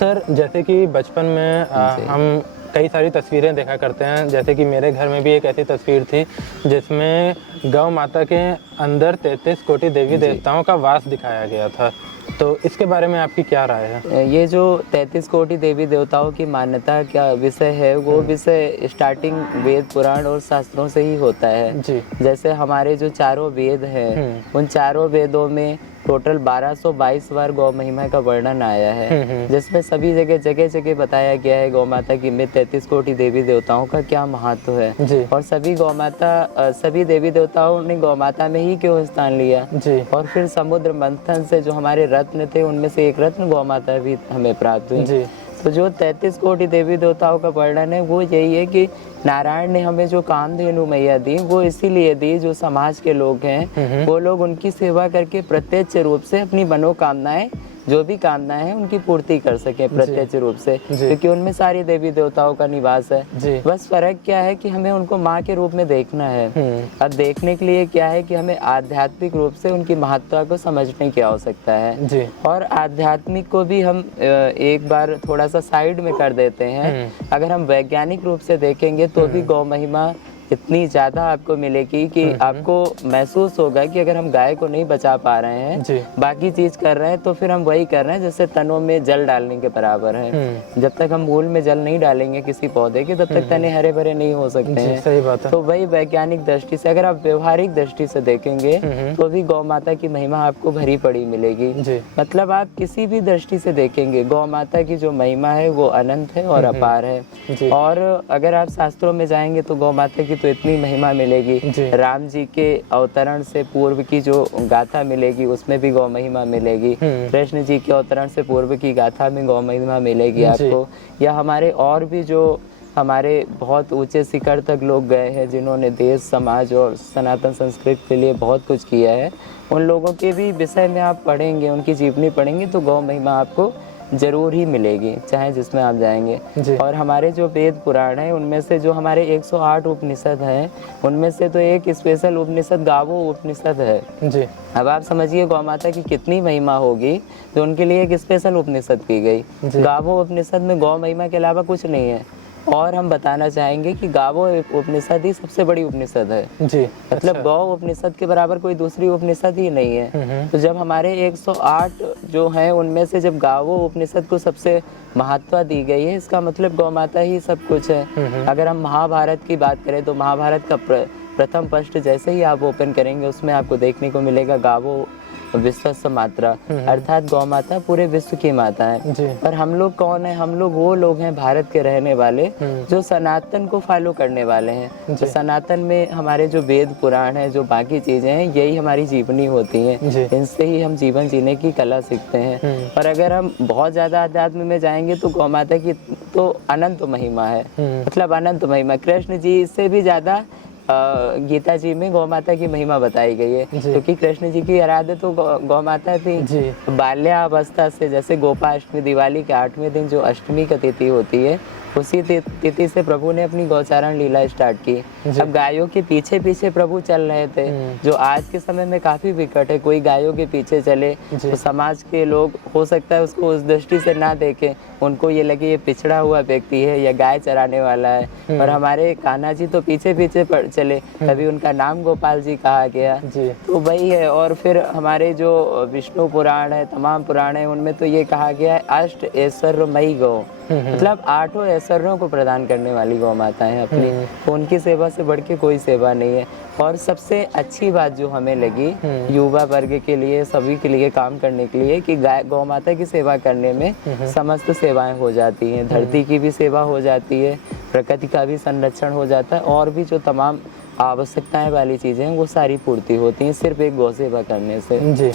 Sir जैसे कि बचपन में हम कई सारी तस्वीरें देखा करते हैं, जैसे कि मेरे घर में भी एक ऐसी तस्वीर थी जिसमें गौ माता के अंदर 33 कोटि देवी देवताओं का वास दिखाया गया था। तो इसके बारे में आपकी क्या राय है? ये जो 33 कोटि देवी देवताओं की मान्यता का विषय है, वो विषय स्टार्टिंग वेद पुराण और शास्त्रों से ही होता है जी। जैसे हमारे जो चारों वेद हैं, उन चारों वेदों में टोटल 1222 बार गौ महिमा का वर्णन आया है, जिसमें सभी जगह जगह बताया गया है गौ माता की में 33 कोटि देवी देवताओं का क्या महत्व है जी। और सभी देवी देवताओं ने गौ माता में ही क्यों स्थान लिया जी। और फिर समुद्र मंथन से जो हमारे रत्न थे उनमें से एक रत्न गौ माता भी हमें प्राप्त हुई। जी। तो जो 33 कोटि देवी देवताओं का वर्णन है वो यही है कि नारायण ने हमें जो कामधेनु मैया दी वो इसीलिए दी, जो समाज के लोग हैं वो लोग उनकी सेवा करके प्रत्यक्ष रूप से अपनी मनोकामनाएं जो भी कामनाएं हैं उनकी पूर्ति कर सके प्रत्यक्ष रूप से, क्योंकि उनमें सारी देवी देवताओं का निवास है। बस फर्क क्या है कि हमें उनको माँ के रूप में देखना है। अब देखने के लिए क्या है कि हमें आध्यात्मिक रूप से उनकी महत्ता को समझने की आवश्यकता है और आध्यात्मिक को भी हम एक बार थोड़ा सा साइड में कर देते हैं। अगर हम वैज्ञानिक रूप से देखेंगे तो भी गौ महिमा इतनी ज़्यादा आपको मिलेगी कि आपको महसूस होगा कि अगर हम गाय को नहीं बचा पा रहे हैं, बाकी चीज़ कर रहे हैं, तो फिर हम वही कर रहे हैं जैसे तनों में जल डालने के बराबर है। जब तक हम मूल में जल नहीं डालेंगे किसी पौधे के, तब तक तने हरे भरे नहीं हो सकते हैं। सही बात है। तो वही वैज्ञानिक दृष्टि से, अगर आप व्यवहारिक दृष्टि से देखेंगे तो भी गौ माता की महिमा आपको भरी पड़ी मिलेगी। मतलब आप किसी भी दृष्टि से देखेंगे गौ माता की जो महिमा है वो अनंत है और अपार है। और अगर आप शास्त्रों में जाएंगे तो गौ माता की तो इतनी महिमा मिलेगी। राम जी के अवतरण से पूर्व की जो गाथा मिलेगी उसमें भी गौ महिमा मिलेगी। कृष्ण जी के अवतरण से पूर्व की गाथा में गौ महिमा मिलेगी आपको। या हमारे और भी जो हमारे बहुत ऊंचे शिखर तक लोग गए हैं जिन्होंने देश समाज और सनातन संस्कृति के लिए बहुत कुछ किया है, उन लोगों के भी विषय में आप पढ़ेंगे, उनकी जीवनी पढ़ेंगे तो गौ महिमा आपको जरूर ही मिलेगी, चाहे जिसमें आप जाएंगे। और हमारे जो वेद पुराण है उनमें से जो हमारे 108 उपनिषद हैं उनमें से तो एक स्पेशल उपनिषद गावो उपनिषद है जी। अब आप समझिए गौ माता की कितनी महिमा होगी तो उनके लिए एक स्पेशल उपनिषद की गई। गावो उपनिषद में गौ महिमा के अलावा कुछ नहीं है। और हम बताना चाहेंगे कि गावो उपनिषद ही सबसे बड़ी उपनिषद है जी। मतलब गौ उपनिषद के बराबर कोई दूसरी उपनिषद ही नहीं है। तो जब हमारे 108 जो हैं उनमें से जब गावो उपनिषद को सबसे महत्व दी गई है, इसका मतलब गौ माता ही सब कुछ है। अगर हम महाभारत की बात करें तो महाभारत का प्रथम पृष्ठ जैसे ही आप ओपन करेंगे उसमें आपको देखने को मिलेगा गावो विश्वस्य मात्रा, अर्थात गौ माता पूरे विश्व की माता है। और हम लोग कौन है? हम लोग वो लोग हैं भारत के रहने वाले जो सनातन को फॉलो करने वाले हैं। तो सनातन में हमारे जो वेद पुराण है, जो बाकी चीजें हैं, यही हमारी जीवनी होती है। इनसे ही हम जीवन जीने की कला सीखते हैं। और अगर हम बहुत ज्यादा अध्यात्म में जाएंगे तो गौ माता की तो अनंत महिमा है, मतलब अनंत महिमा। कृष्ण जी से भी ज्यादा गीता जी में गौ माता की महिमा बताई गई है, क्योंकि कृष्ण जी की आराध्य तो गौ माता थी। बाल्यावस्था से, जैसे गोपाष्टमी, दिवाली के 8वें दिन जो अष्टमी का तिथि होती है, उसी तिथि से प्रभु ने अपनी गौचारण लीला स्टार्ट की। अब गायों के पीछे पीछे प्रभु चल रहे थे, जो आज के समय में काफी विकट है। कोई गायों के पीछे चले तो समाज के लोग हो सकता है उसको उस दृष्टि से ना देखें, उनको ये लगे ये पिछड़ा हुआ व्यक्ति है या गाय चराने वाला है। और हमारे कान्हा जी तो पीछे पीछे चले, तभी उनका नाम गोपाल जी कहा गया। तो वही है। और फिर हमारे जो विष्णु पुराण है, तमाम पुराण है, उनमें तो ये कहा गया है अष्ट ऐश्वर्यमयी गौ, मतलब 8 ऐश्वर्यों को प्रदान करने वाली गौ माता है अपनी। तो उनकी सेवा से बढ़ के कोई सेवा नहीं है। और सबसे अच्छी बात जो हमें लगी युवा वर्ग के लिए, सभी के लिए काम करने के लिए, कि गौ माता की सेवा करने में समस्त सेवाएं हो जाती हैं। धरती की भी सेवा हो जाती है, प्रकृति का भी संरक्षण हो जाता है, और भी जो तमाम आवश्यकताएं वाली चीजें हैं वो सारी पूर्ति होती हैं सिर्फ एक गौ सेवा करने से जी।